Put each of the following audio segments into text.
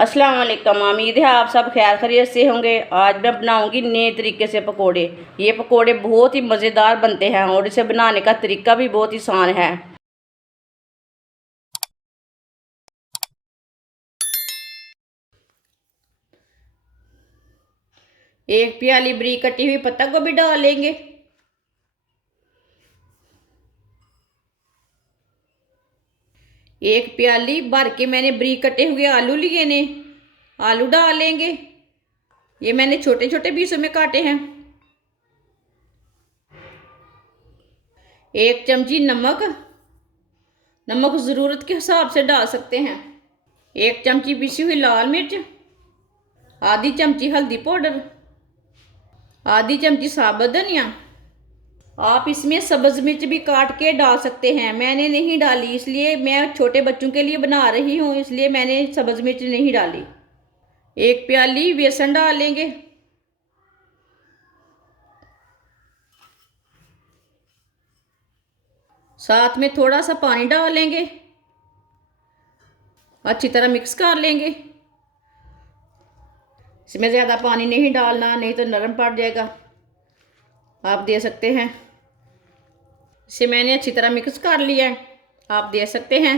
अस्सलाम वालेकुम। उम्मीद है आप सब खैर खैरियत से होंगे। आज मैं बनाऊंगी नए तरीके से पकोड़े। ये पकोड़े बहुत ही मज़ेदार बनते हैं और इसे बनाने का तरीका भी बहुत ही आसान है। एक प्याली बरीक कटी हुई पत्ता गोभी डाल लेंगे। एक प्याली भर के मैंने बरीक कटे हुए आलू लिए ने, आलू डाल लेंगे। ये मैंने छोटे छोटे पीसों में काटे हैं। एक चमची नमक, नमक ज़रूरत के हिसाब से डाल सकते हैं। एक चमची पिसी हुई लाल मिर्च, आधी चमची हल्दी पाउडर, आधी चमची साबुत धनिया। आप इसमें सब्ज़ मिर्च भी काट के डाल सकते हैं, मैंने नहीं डाली, इसलिए मैं छोटे बच्चों के लिए बना रही हूँ, इसलिए मैंने सब्ज़ मिर्च नहीं डाली। एक प्याली बेसन डाल लेंगे। साथ में थोड़ा सा पानी डाल लेंगे। अच्छी तरह मिक्स कर लेंगे। इसमें ज़्यादा पानी नहीं डालना, नहीं तो नरम पड़ जाएगा। आप दे सकते हैं। इसे मैंने अच्छी तरह मिक्स कर लिया है, आप दे सकते हैं।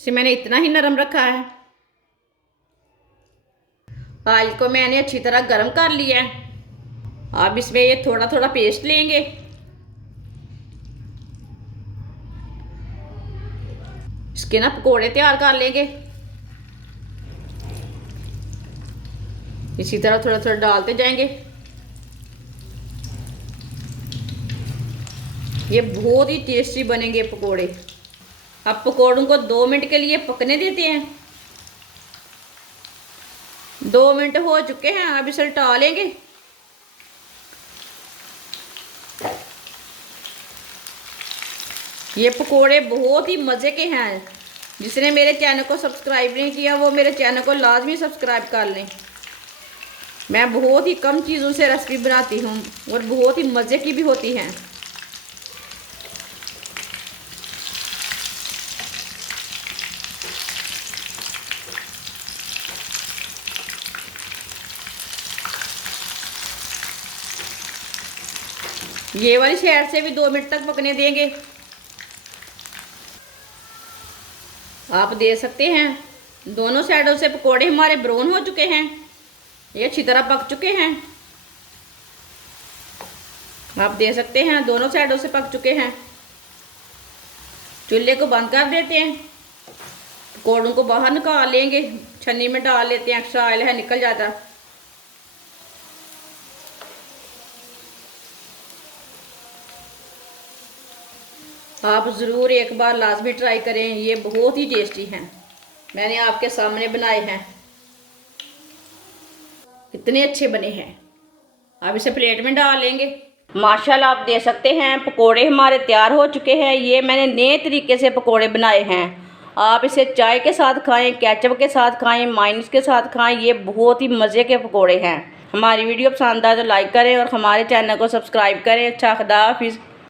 इसे मैंने इतना ही नरम रखा है। ऑयल को मैंने अच्छी तरह गर्म कर लिया है। अब इसमें ये थोड़ा थोड़ा पेस्ट लेंगे। इसके ना पकोड़े तैयार कर लेंगे। इसी तरह थोड़ा थोड़ा डालते जाएंगे। ये बहुत ही टेस्टी बनेंगे पकोड़े। अब पकोड़ों को 2 मिनट के लिए पकने देते हैं। 2 मिनट हो चुके हैं, अब इसे उल्टा लेंगे। ये पकोड़े बहुत ही मज़े के हैं। जिसने मेरे चैनल को सब्सक्राइब नहीं किया वो मेरे चैनल को लाजमी सब्सक्राइब कर लें। मैं बहुत ही कम चीज़ों से रेसिपी बनाती हूँ और बहुत ही मज़े की भी होती हैं। ये वाली साइड से भी 2 मिनट तक पकने देंगे। आप दे सकते हैं। दोनों साइडों से पकोड़े हमारे ब्राउन हो चुके हैं, ये अच्छी तरह पक चुके हैं। आप दे सकते हैं, दोनों साइडों से पक चुके हैं। चूल्हे को बंद कर देते हैं। पकोड़ों को बाहर निकाल लेंगे, छन्नी में डाल लेते हैं, एक्स्ट्रा ऑयल है निकल जाता। आप ज़रूर एक बार लाजमी ट्राई करें, ये बहुत ही टेस्टी हैं। मैंने आपके सामने बनाए हैं, इतने अच्छे बने हैं। अब इसे प्लेट में डाल लेंगे। माशाल्लाह आप दे सकते हैं, पकोड़े हमारे तैयार हो चुके हैं। ये मैंने नए तरीके से पकोड़े बनाए हैं। आप इसे चाय के साथ खाएं, केचप के साथ खाएं, मायोनीज के साथ खाएं। ये बहुत ही मज़े के पकोड़े हैं। हमारी वीडियो पसंद आए तो लाइक करें और हमारे चैनल को सब्सक्राइब करें। अच्छा, खुदा हाफिज़।